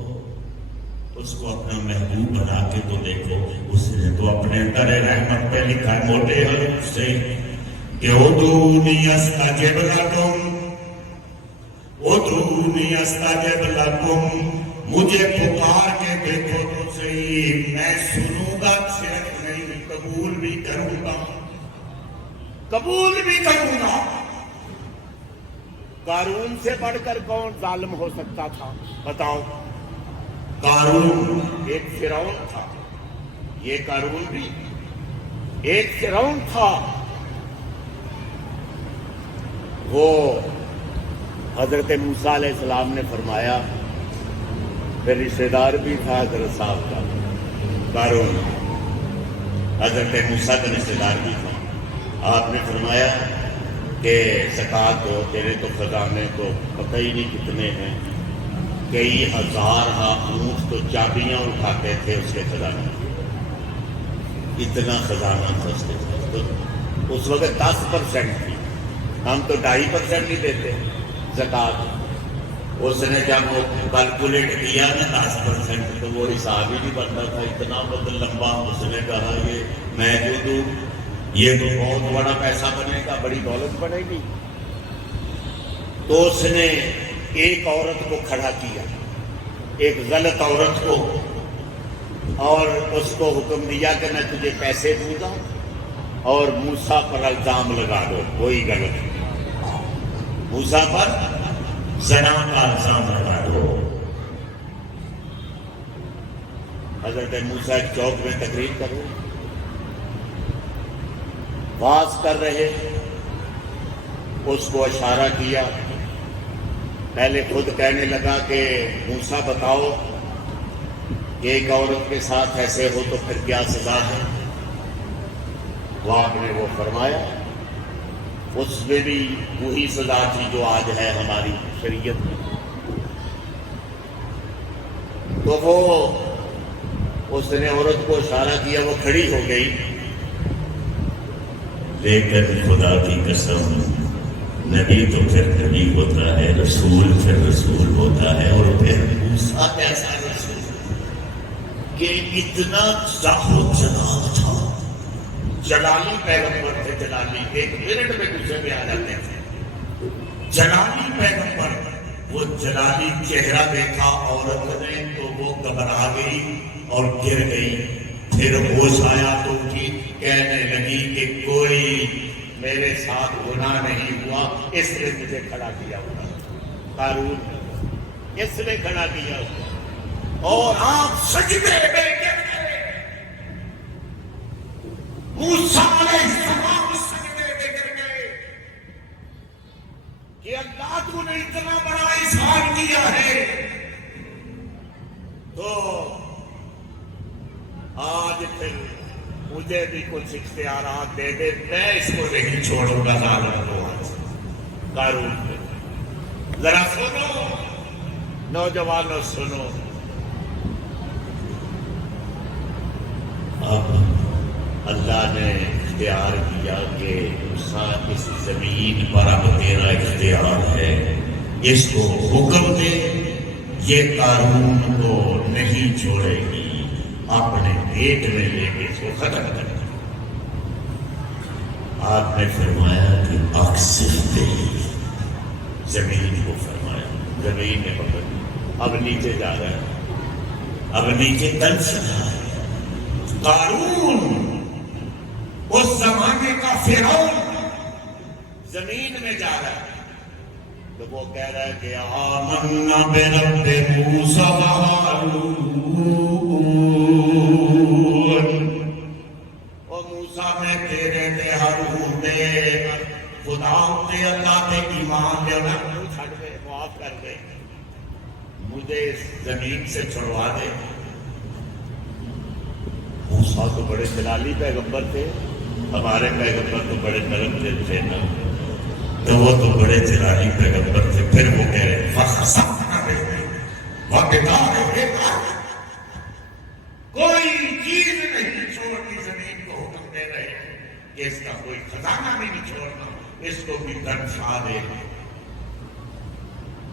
اس کو اپنا محبوب بنا کے تو دیکھو. اس نے تو اپنے در رحمت پہ لکھا ہے موٹے حروف سے کہ ادعونی استجب لکم, ادعونی استجب لکم, مجھے پکار کے دیکھو تو صحیح, میں سنوں گا صرف نہیں قبول بھی کروں گا, قبول بھی کروں گا. قارون سے بڑھ کر کون ظالم ہو سکتا تھا بتاؤ؟ قارون ایک فرعون تھا, یہ قارون بھی ایک فرعون تھا. وہ حضرت موسیٰ علیہ السلام نے فرمایا, پھر رشتہ دار بھی تھا حضرت صاحب کا قارون, حضرت موسیٰ کا رشتہ دار بھی تھا. آپ نے فرمایا کہ زکوٰۃ دو, تیرے تو خزانے کو پتہ ہی نہیں کتنے ہیں, کئی ہزار اونٹ تو چابیاں اٹھاتے تھے اس کے خزانے, اتنا خزانہ تھا اس کے پاس. تو اس وقت 10% تھی, ہم تو 2.5% نہیں دیتے زکوٰۃ. اس نے جب وہ کیلکولیٹ کیا نا 10%, تو وہ حساب ہی نہیں بنتا تھا, اتنا لمبا. اس نے کہا یہ میں جو دوں یہ تو بہت بڑا پیسہ بنے گا, بڑی دولت بنے گی. تو اس نے ایک عورت کو کھڑا کیا, ایک غلط عورت کو, اور اس کو حکم دیا کہ میں تجھے پیسے دوں گا اور موسیٰ پر الزام لگا دو. کوئی غلط, موسیٰ پر زنا کا الزام لگا دو. حضرت موسیٰ ایک چوک میں تقریر کر رہے, واز کر رہے, اس کو اشارہ کیا. پہلے خود کہنے لگا کہ موسیٰ بتاؤ کہ ایک عورت کے ساتھ ایسے ہو تو پھر کیا سزا ہے؟ وہ آپ نے وہ فرمایا, اس میں بھی وہی سزا تھی جو آج ہے ہماری شریعت میں. تو وہ اس نے عورت کو اشارہ کیا, وہ کھڑی ہو گئی. لیکن خدا کی قسم, نبی تو پھر نبی ہوتا ہے, رسول پھر رسول ہوتا ہے, اور پھر موسیٰ ایسا رسول کہ اتنا ظاہر جلال تھا. جلالی پیغمبر تھے, جلالی, 1 منٹ میں غصے میں آ جاتے تھے. جلالی پیغمبر, وہ جلالی چہرہ دیکھا عورت نے تو وہ گھبرا گئی اور گر گئی. پھر ہوش آیا تو کہنے لگی کہ کوئی میرے ساتھ گناہ نہیں ہوا, اس نے مجھے کھڑا کیا ہوا. قارون اس نے کھڑا کیا ہوا. اور آپ سجدے میں گر گئے. موسیٰ علیہ السلام سجدے میں گر گئے کہ اللہ تو نے اتنا بڑا احسان کیا ہے, تو آج پھر مجھے بھی کچھ اختیارات دے دے, میں اس کو نہیں چھوڑوں گا. قارون ذرا سنو نوجوانوں, سنو. اب اللہ نے اختیار کیا کہ موسیٰ اس زمین پر اب تیرا اختیار ہے, اس کو حکم دے, یہ قارون کو نہیں چھوڑے گی, اپنے پیٹ میں لے کے اس کو ختم کر دیا. آپ نے فرمایا کہ اکثر دے, زمین کو فرمایا, زمین نے پکڑ, اب نیچے جا رہا ہے, اب نیچے تن سے جا رہا ہے. قارون اس زمانے کا فرعون زمین میں جا رہا ہے, تو وہ کہہ رہا ہے کہ آمنا برب موسیٰ و ہارون, مجھے اس زمین سے چھڑوا دے. موسیٰ تو بڑے جلالی پیغمبر تھے، ہمارے پیغمبر تو بڑے نرم دل تھے نا، تو وہ تو بڑے جلالی پیغمبر تھے. پھر وہ کہہ رہے کوئی چیز نہیں چھوڑنی، زمین کو حکم دے رہے کہ اس کا کوئی خزانہ بھی نہیں چھوڑنا، اس کو بھی دنسا دے.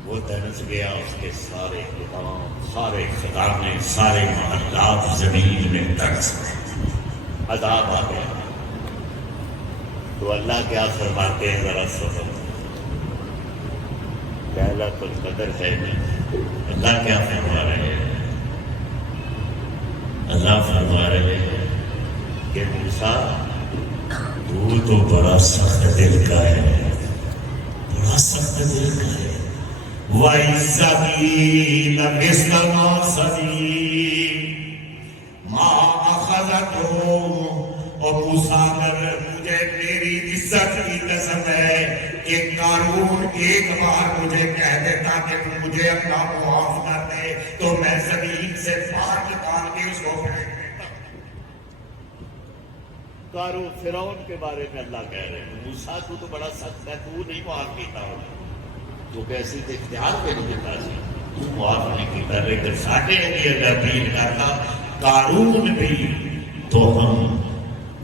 وہ دنس گیا، اس کے سارے غلام، سارے خزانے، سارے محلات زمین میں دنس گئے، عذاب آ گیا. تو اللہ کیا فرماتے ہیں ذرا سنو، پہلا تو قدر ہے نہیں. اللہ کیا فرما رہے ہیں؟ اللہ فرما رہے ہیں کہ موسیٰ تو بڑا سخت دل کا ہے، بڑا سخت دل کا ہے. وَعِزَّتِي لَمِسْتَنَاصَنِي مَا أَخَذَتُهُ. اور موسیٰ اگر مجھے میری عزت کی قسم ہے کہ قارون ایک بار مجھے کہہ دیتا کہ تم مجھے اپنا معاف کر دے تو میں زمین سے باہر نکال کے اس کو پھینک دیتا. قارون فرعون کے بارے میں اللہ کہہ رہے ہیں موسیٰ تو بڑا سخت ہے، تو نہیں معاف کیتا ہو، تو کیسی اختیار پہ نہیں دیتا سی، تو معاف نہیں کیتا. لیکن ساٹھے لیے اپیل کرتا قارون بھی تو ہم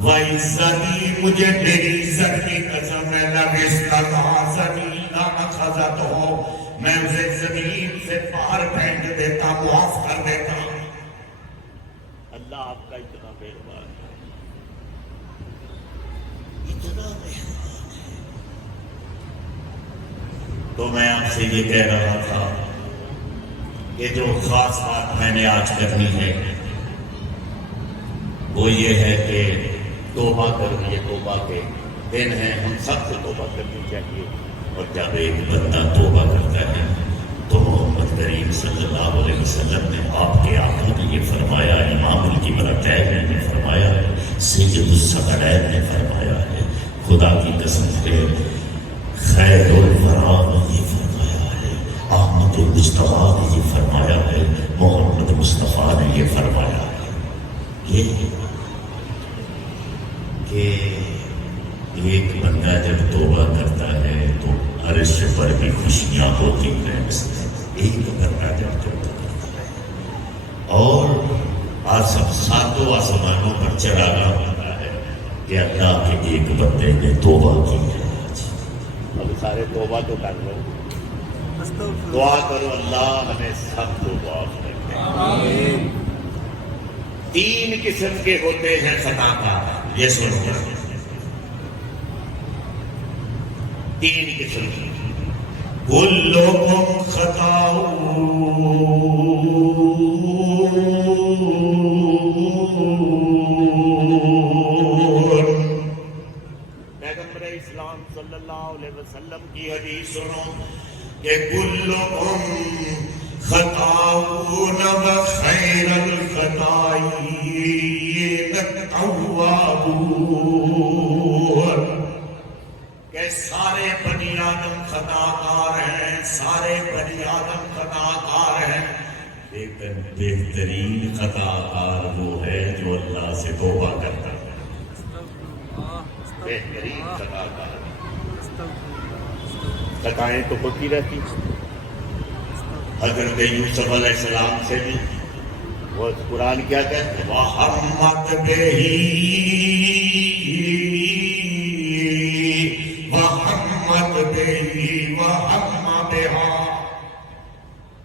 وَعِزَّتِي مجھے میری عزت کی قسم ہے لَمِسْتَنَاصَنِي لَأَخَذَتْهُ میں اسے زمین سے باہر پھینک دیتا، معاف کر دیتا. اللہ آپ کا اتنا مہربان ہے، اتنا مہربان ہے. تو میں آپ سے یہ کہہ رہا تھا کہ جو خاص بات میں نے آج کرنی ہے وہ یہ ہے کہ توبہ کرو. یہ توبہ کے دن ہیں، ہم سب کو توبہ کرنی چاہیے. اور جب ایک بندہ توبہ کرتا ہے تو محمد کریم صلی اللہ علیہ وسلم نے آپ کے آقا نے یہ فرمایا، امام الکبرتین نے فرمایا ہے، سید الثقلین نے فرمایا ہے، خدا کی قسم ہے خیر الورا نے یہ فرمایا ہے، احمد المصطفیٰ نے یہ فرمایا ہے، محمد مصطفیٰ نے یہ فرمایا ہے. یہ کہ ایک بندہ جب توبہ کرتا ہے تو عرش پر بھی خوشیاں ہوتی ہیں. ایک بندہ جب توبہ کرتا ہے اور سب ساتوں آسمانوں پر چراغا ہوتا ہے کہ اللہ کے ایک بندے نے توبہ کی ہے. اب سارے توبہ تو کر لو، دعا کرو اللہ ہمیں سب کو معاف رکھے. تین قسم کے ہوتے ہیں خطا کار، یہ سنو، تین قسم. کلکم خطاؤون. پیغمبر اسلام صلی اللہ علیہ وسلم کی حدیث سنو کہ کلکم خطاؤون وخیر الخطائین التوابون. کہ سارے بنی آدم خطا کار ہیں، سارے بنی آدم خطا کار ہیں، لیکن بہترین خطا کار وہ ہے جو اللہ سے توبہ کرتا ہے. بہترین خطا کار. خطائیں تو ہوتی رہتی. حضرت یوسف علیہ السلام سے بھی وہ قرآن کیا کہتے ہیں وَحَمَّتْ بِهِ وَحَمَّتْ بِهِ وَحَمَّ بِهَا.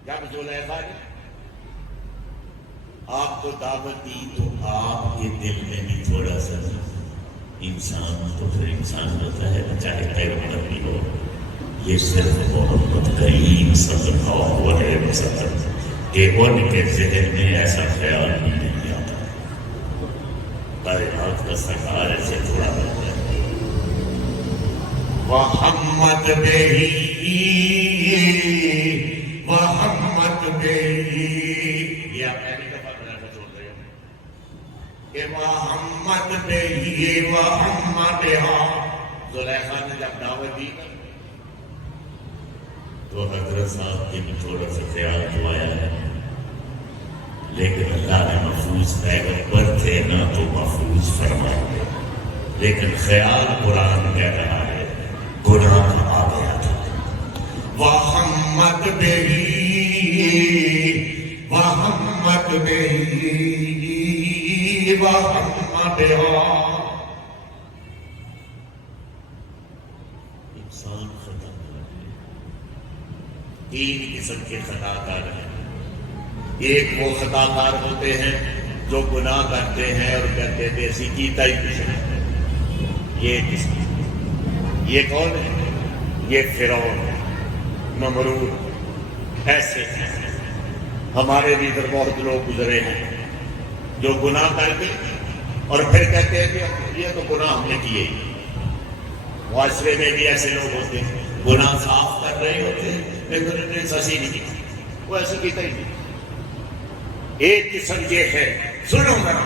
جب زلیخا نے آپ کو دعوت دی تو آپ کے دل میں بھی تھوڑا سا انسان تو پھر انسان ہوتا ہے، چاہے پیغمبر بھی ہو، یہ صرف محمد کریم صلی اللہ علیہ وسلم کہ ان کے ذہن میں ایسا خیال بھی نہیں آتا. کائنات کا سرکار ایسے تھوڑا ہوتا ہے. وَحَمَّتْ بِهِ وَحَمَّتْ بِهِ. یہ آپ پہلی دفعہ بنا کر چھوڑ رہے ہو کہ وَحَمَّتْ بِهِ وَحَمَّ بِهَا. زلیخا نے جب دعوت دی تو حضرت صاحب کی بھی تھوڑا سا خیال جو آیا ہے لیکن اللہ نے محفوظ پیغمبر تھے نہ تو محفوظ فرمائے. لیکن خیال قرآن کہہ رہا ہے گناہ آ گیا تھا. وَحَمَّدْ بِهِ وَحَمَّدْ بِهِ وَحَمَّدْ بِهَا. انسان ختم ہو گئے. تین قسم کے خطا کار ہیں. ایک وہ خطا کار ہوتے ہیں جو گناہ کرتے ہیں اور کہتے ہیں اسی کیتا ہی کچھ نہیں. یہ کون ہے؟ یہ فرعون ہے، نمرود. ایسے ہیں ہمارے بھی ادھر بہت لوگ گزرے ہیں جو گناہ کر کے اور پھر کہتے ہیں کہ یہ تو گناہ ہم نے کیے ہی. معاشرے میں بھی ایسے لوگ ہوتے ہیں گناہ صاف کر رہے ہوتے ہیں لیکن انہوں نے سچی نہیں کی، وہ ایسی کیتا ہی نہیں. ایک قسم یہ ہے، سنو گا.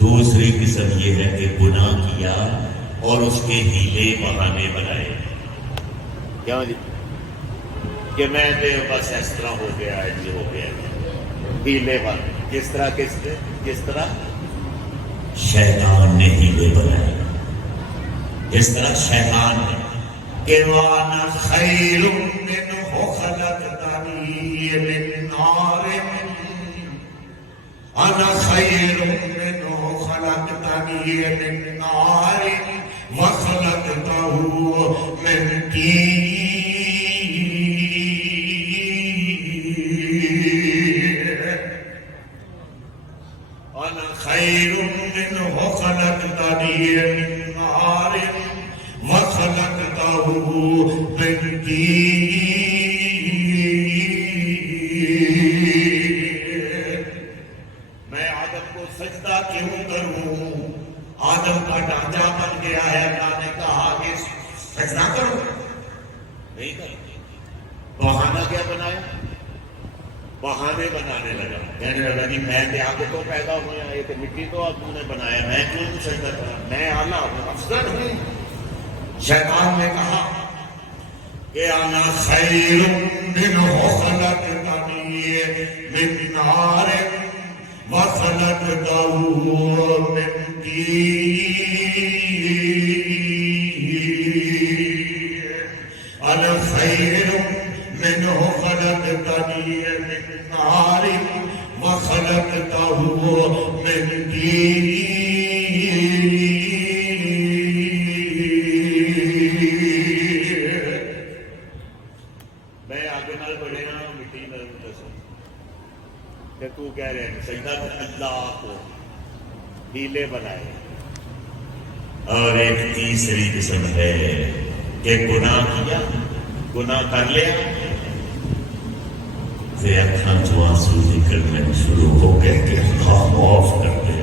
دوسری قسم یہ ہے کہ گناہ کیا اور اس کے ہیلے بہانے بنائے. کیا جی کہ میں بس اس طرح ہو گیا ہے، یہ ہو گیا ہے. ہیلے بنے کس طرح شیطان نے ہیلے بنائے. اس طرح شیطان نے کہ وَأَنَا خَيْرٌ مِّنْهُ خَلَقْتَنِي مِن نَّارٍ أَنَا خَيْرٌ مِّنْهُ خَلَقْتَنِي مِن نَّارٍ وَخَلَقْتَهُ مِن طِينٍ. أَنَا خَيْرٌ مِّنْهُ خَلَقْتَنِي مِن نَّارٍ وَخَلَقْتَهُ مِن طِينٍ. میں آدم کو سجدہ کیوں کروں؟ آدم کا ڈھانچہ بن گیا ہے. اللہ نے کہا کہ سجدہ کرو، نہیں کرو. بہانہ کیا بنایا؟ بہانے بنانے لگا. کہنے لگا کہ میں دیہات تو پیدا ہوا، یہ تو مٹی تو آپ نے بنایا، میں کیوں نہیں سجدہ کرا؟ میں اعلیٰ ہوں، افضل ہوں. شیطان نے کہا کہ انا خیر منہ خلقتنی من نار وخلقتہ من طین. انا خیر منہ خلقتنی من نار وخلقتہ من طین. تو کہہ رہے ہیں سجدہ اللہ کو ہیلے بنائے. اور ایک تیسری قسم ہے کہ گناہ کیا، گناہ کر لیا پھر اکھاں چوں آنسو نکلنے شروع ہو گئے کہ اللہ معاف کر دے،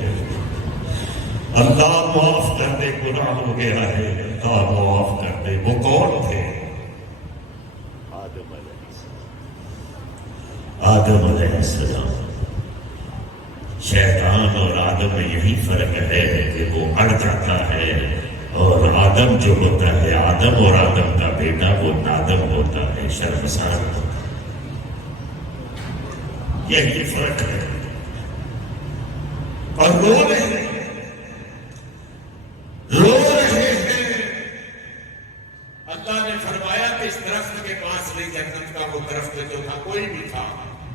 اللہ معاف کر دے، گناہ ہو گیا ہے، اللہ معاف کر دے. وہ کون تھے؟ آدم علیہ السلام. شیطان اور آدم میں یہی فرق ہے کہ وہ اڑ جاتا ہے اور آدم جو ہوتا ہے، آدم اور آدم کا بیٹا وہ نادم ہوتا ہے، شرمسار ہوتا ہے. یہی فرق ہے. اور رو رہے ہیں. اللہ نے فرمایا کہ اس درخت کے پاس نہیں، جنت کا وہ درخت جو تھا کوئی بھی تھا،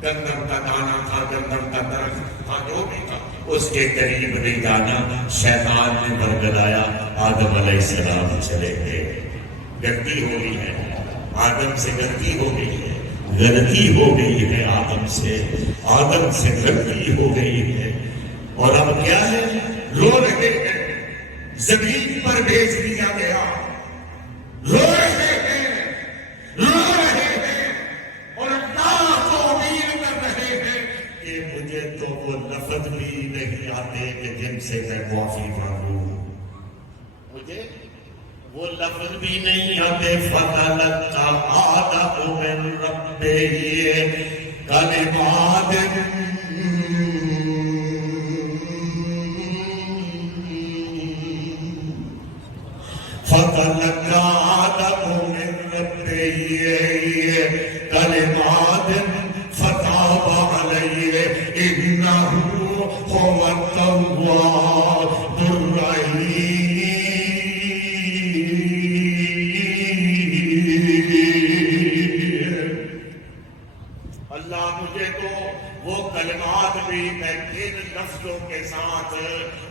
گندم کا دانا تھا، گندم کا درخت تھا، جو بھی تھا اس کے قریب نہیں جانا. شیطان نے برگلایا. آدم علیہ السلام چلے گئے. غلطی ہو گئی ہے، آدم سے غلطی ہو گئی ہے، غلطی ہو گئی ہے آدم سے غلطی ہو گئی ہے. اور اب کیا ہے؟ رو رہے ہیں. زمین پر بھیج دیا گیا. رو رہے ہیں اور اللہ کو امید کر رہے ہیں کہ مجھے تو وہ لفظ بھی نہیں آتے کہ جن سے میں معافی مانگوں. مجھے وہ لفظ بھی نہیں آتے. فَتَلَقَّىٰ آدَمُ مِن رَّبِّهِ کَلِمَاتٍ فَتَلَقَّىٰ آدَمُ مِن رَّبِّهِ کَلِمَاتٍ فَتَابَ عَلَيْهِ هو التواب الرحیم. اللہ مجھے تو وہ کلمات بھی میں ان لفظوں کے ساتھ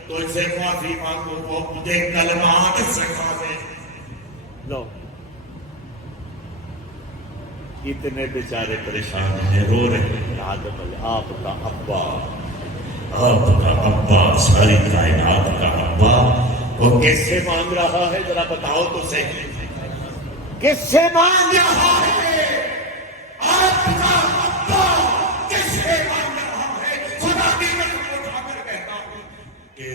تو اس سے معافی مانگو، وہ مجھے کلمات سکھا دے. لو اتنے بیچارے پریشان ہیں، رو رہے ہیں. آدم علیہ آپ کا ابا ساری کائنات کا ابا وہ کس سے مانگ رہا ہے؟ ذرا بتاؤ تو صحیح، کس سے مانگ رہا ہے؟ آپ کا ابا کس سے مانگ رہا ہے؟ خدا کی قسم اٹھا کر کہتا ہوں کہ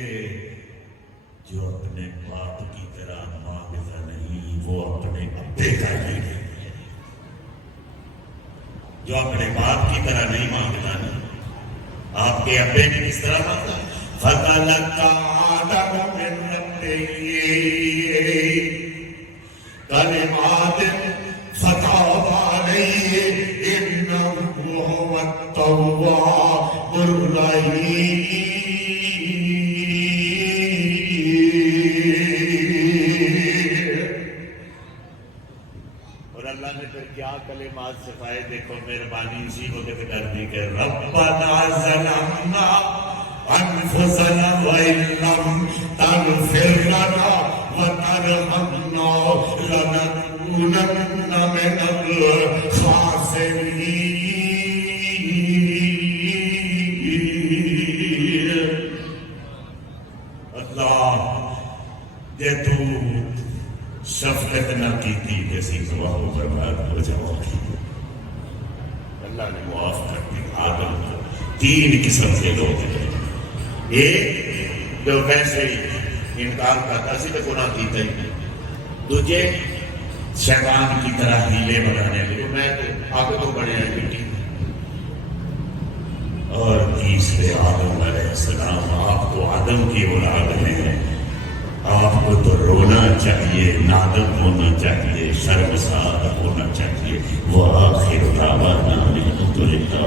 جو اپنے باپ کی طرح مانگتا نہیں وہ اپنے ابے کا ہی نہیں. جو اپنے باپ کی طرح نہیں مانگتا نہیں. آپ کے ابے نے کس طرح مانگا؟ فَتَلَقَّى آدَمُ مِن رَبِّهِ كَلِمَاتٍ فَتَابَ عَلَيْهِ إِنَّهُ هُوَ التَّوَّابُ الرَّحِيمُ. اور اللہ نے پھر کیا کلمات سکھائے؟ دیکھو مہربانی اسی کو دیکھ کر دی کہ ربنا ظلمنا انفسنا وان لم تغفر لنا وترحمنا لنكونن من الخاسرین. اللہ یہ تو شفقت نہ کی تھی جیسی دعا ہو برباد ہو جاؤ گی. اللہ نے معاف کر دی. آدم کو تین قسم کے لوگ ہیں. ایک جو ویسے ہی انکار کرتا سی تو گناہ کیتا ہی نہیں. دوسرے شیطان کی طرح ہیلے بنانے لگے، میں آپ تو بڑے ہیں بیٹی. اور تیسرے آدم علیہ السلام، آپ کو آدم کی اولاد ہیں، آپ کو تو رونا چاہیے، نادم ہونا چاہیے، شرمسار ہونا چاہیے. وہ آخر دعوانا الحمدللہ.